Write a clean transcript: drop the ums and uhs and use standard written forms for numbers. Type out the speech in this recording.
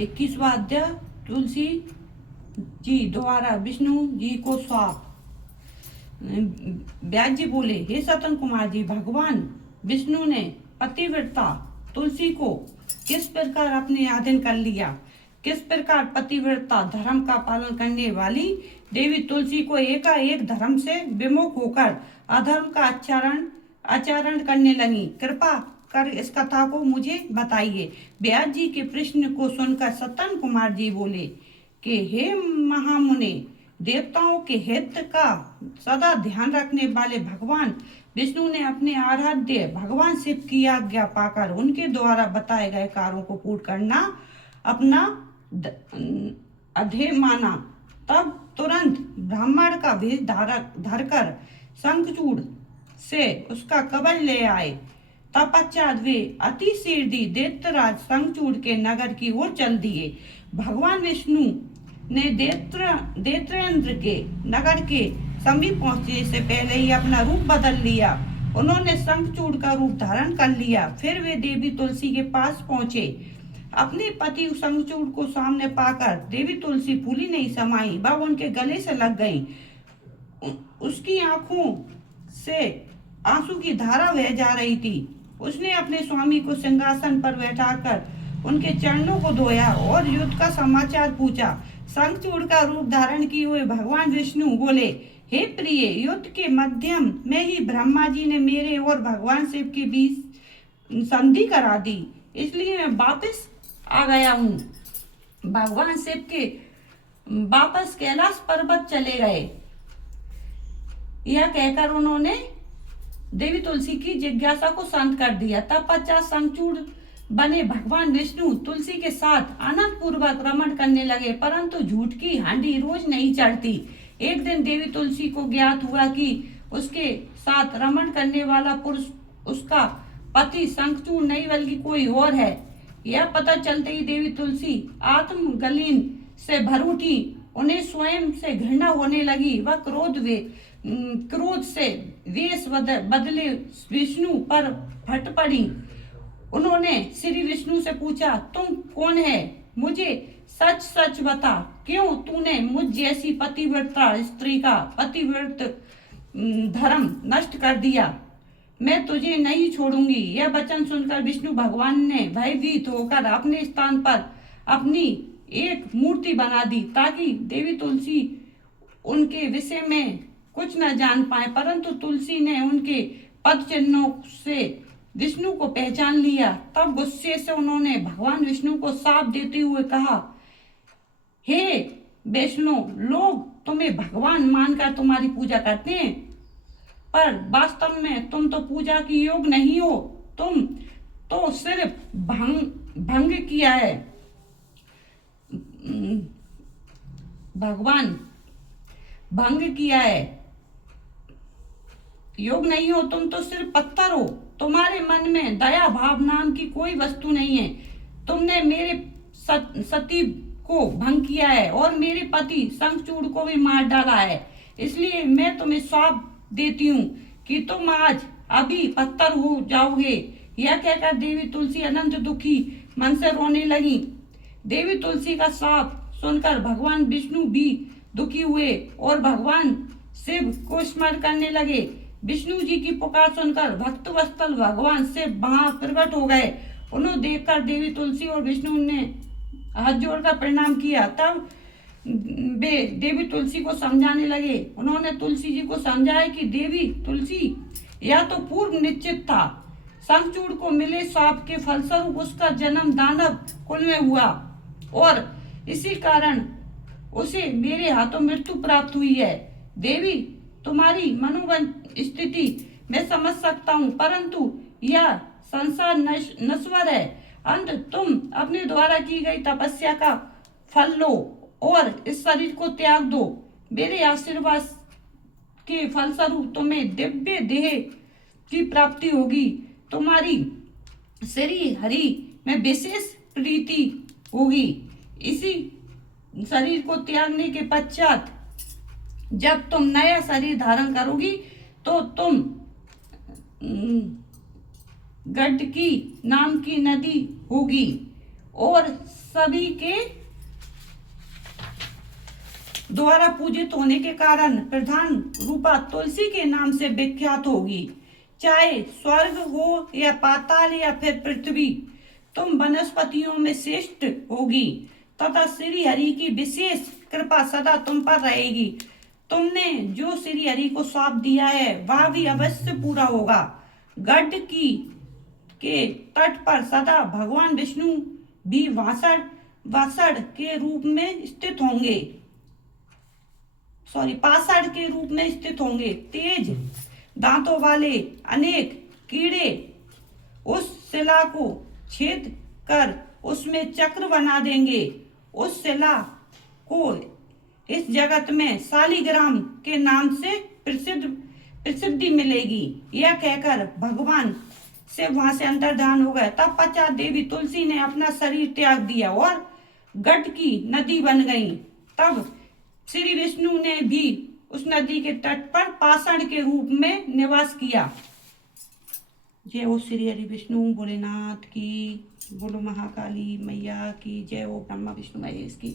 21वां अध्याय। तुलसी जी द्वारा विष्णु जी को श्राप। व्यास जी बोले, हे सतन कुमार जी, भगवान विष्णु ने पतिव्रता तुलसी को किस प्रकार अपने अधीन कर लिया, किस प्रकार पतिव्रता धर्म का पालन करने वाली देवी तुलसी को एकाएक धर्म से विमुख होकर अधर्म का आचरण करने लगी। कृपा कर इस कथा को मुझे बताइए। व्यास जी के प्रश्न को सुनकर सतन कुमार जी बोले कि हे महामुनि, देवताओं के हित का सदा ध्यान रखने वाले भगवान विष्णु ने अपने आराध्य भगवान शिव की आज्ञा पाकर उनके द्वारा बताए गए कार्यों को पूर्ण करना अपना अध्यय माना। तब तुरंत ब्राह्मण का वेश धरकर शंखचूड़ से उसका कवच ले आए। तत्पश्चात वे अति शीघ्र दैत्यराज शंखचूड़ के नगर की ओर चल दिए। भगवान विष्णु ने दैत्येंद्र के नगर के समीप पहुंचने से पहले ही अपना रूप बदल लिया। उन्होंने शंखचूड़ का रूप धारण कर लिया। फिर वे देवी तुलसी के पास पहुंचे। अपने पति शंखचूड़ को सामने पाकर देवी तुलसी फूली नहीं समाई, वह उनके गले से लग गई। उसकी आंखों से आंसू की धारा बह जा रही थी। उसने अपने स्वामी को सिंहासन पर बैठाकर उनके चरणों को धोया और युद्ध का समाचार पूछा। शंखचूड़ का रूप धारण किए हुए भगवान विष्णु बोले, हे प्रिय, युद्ध के मध्यम में ही ब्रह्मा जी ने मेरे और भगवान शिव के बीच संधि करा दी, इसलिए मैं वापस आ गया हूँ। भगवान शिव के वापस कैलाश पर्वत चले गए। यह कहकर उन्होंने देवी तुलसी की जिज्ञासा को शांत कर दिया। तत्पश्चात शंखचूड़ बने भगवान विष्णु तुलसी के साथ आनंद पूर्वक रमण करने लगे, परंतु झूठ की हांडी रोज नहीं चढ़ती। एक दिन देवी तुलसी को ज्ञात हुआ कि उसके साथ रमण करने वाला पुरुष उसका पति शंखचूड़ नहीं बल्कि कोई और है। यह पता चलते ही देवी तुलसी आत्मगलीन से भर उठी। उन्हें स्वयं से घृणा होने लगी। वह क्रोध से वेश बदले विष्णु पर फट पड़ी। उन्होंने श्री विष्णु से पूछा, तुम कौन है? मुझे सच सच बता, क्यों तूने मुझ जैसी पतिव्रता स्त्री का पतिव्रत धर्म नष्ट कर दिया? मैं तुझे नहीं छोड़ूंगी। यह वचन सुनकर विष्णु भगवान ने भयभीत होकर अपने स्थान पर अपनी एक मूर्ति बना दी, ताकि देवी तुलसी उनके विषय में कुछ न जान पाए। परंतु तुलसी ने उनके पद चिन्हों से विष्णु को पहचान लिया। तब गुस्से से उन्होंने भगवान विष्णु को शाप देते हुए कहा, हे वैष्णव, लोग तुम्हें भगवान मानकर तुम्हारी पूजा करते हैं, पर वास्तव में तुम तो पूजा की योग्य नहीं हो। तुम तो सिर्फ भंग किया है। भगवान भंग किया है, योग नहीं हो। तुम तो सिर्फ पत्थर हो। तुम्हारे मन में दया भाव नाम की कोई वस्तु नहीं है। तुमने मेरे सती को भंग किया है और मेरे पति शंखचूड़ को भी मार डाला है। इसलिए मैं तुम्हें श्राप देती हूँ कि तुम आज अभी पत्थर हो जाओगे। यह कहकर देवी तुलसी अनंत दुखी मन से रोने लगी। देवी तुलसी का श्राप सुनकर भगवान विष्णु भी दुखी हुए और भगवान शिव को स्मरण करने लगे। विष्णु जी की पुकार सुनकर भक्त वत्सल भगवान शिव वहां प्रकट हो गए। उन्हें देखकर देवी तुलसी और विष्णु ने हाथ जोड़कर प्रणाम किया। तब वे देवी तुलसी को समझाने लगे। उन्होंने तुलसी जी को समझाया कि देवी तुलसी, यह तो पूर्व निश्चित था। शंखचूड़ को मिले श्राप के फलस्वरूप उसका जन्म दानव कुल में हुआ और इसी कारण उसे मेरे हाथों मृत्यु प्राप्त हुई है। देवी, तुम्हारी मनोबल स्थिति मैं समझ सकता हूँ, परंतु यह संसार नश्वर है। अंत तुम अपने द्वारा की गई तपस्या का फल लो और इस शरीर को त्याग दो। मेरे आशीर्वाद के फलस्वरूप तुम्हें दिव्य देह की प्राप्ति होगी। तुम्हारी श्री हरि में विशेष प्रीति होगी। इसी शरीर को त्यागने के पश्चात जब तुम नया शरीर धारण करोगी तो तुम गंडकी नाम की नदी होगी और सभी के द्वारा पूजित होने के कारण प्रधान रूपा तुलसी के नाम से विख्यात होगी। चाहे स्वर्ग हो या पाताल या फिर पृथ्वी, तुम वनस्पतियों में श्रेष्ठ होगी तथा श्री हरि की विशेष कृपा सदा तुम पर रहेगी। तुमने जो श्री हरि को श्राप दिया है वह भी अवश्य पूरा होगा। गढ़ की के तट पर सदा भगवान विष्णु भी वासड़ के रूप में स्थित होंगे, पाषाण के रूप में स्थित होंगे। तेज दांतों वाले अनेक कीड़े उस शिला को छेद कर उसमें चक्र बना देंगे। उस शिला को इस जगत में शालिग्राम के नाम से प्रसिद्धि मिलेगी। यह कहकर भगवान से वहां से अंतर्धान हो गए। तब पश्चात देवी तुलसी ने अपना शरीर त्याग दिया और गढ़ की नदी बन गई। तब श्री विष्णु ने भी उस नदी के तट पर पाषाण के रूप में निवास किया। जय हो श्री हरि विष्णु भोलेनाथ की, बोलो महाकाली मैया की जय हो, ब्रह्मा विष्णु महेश की।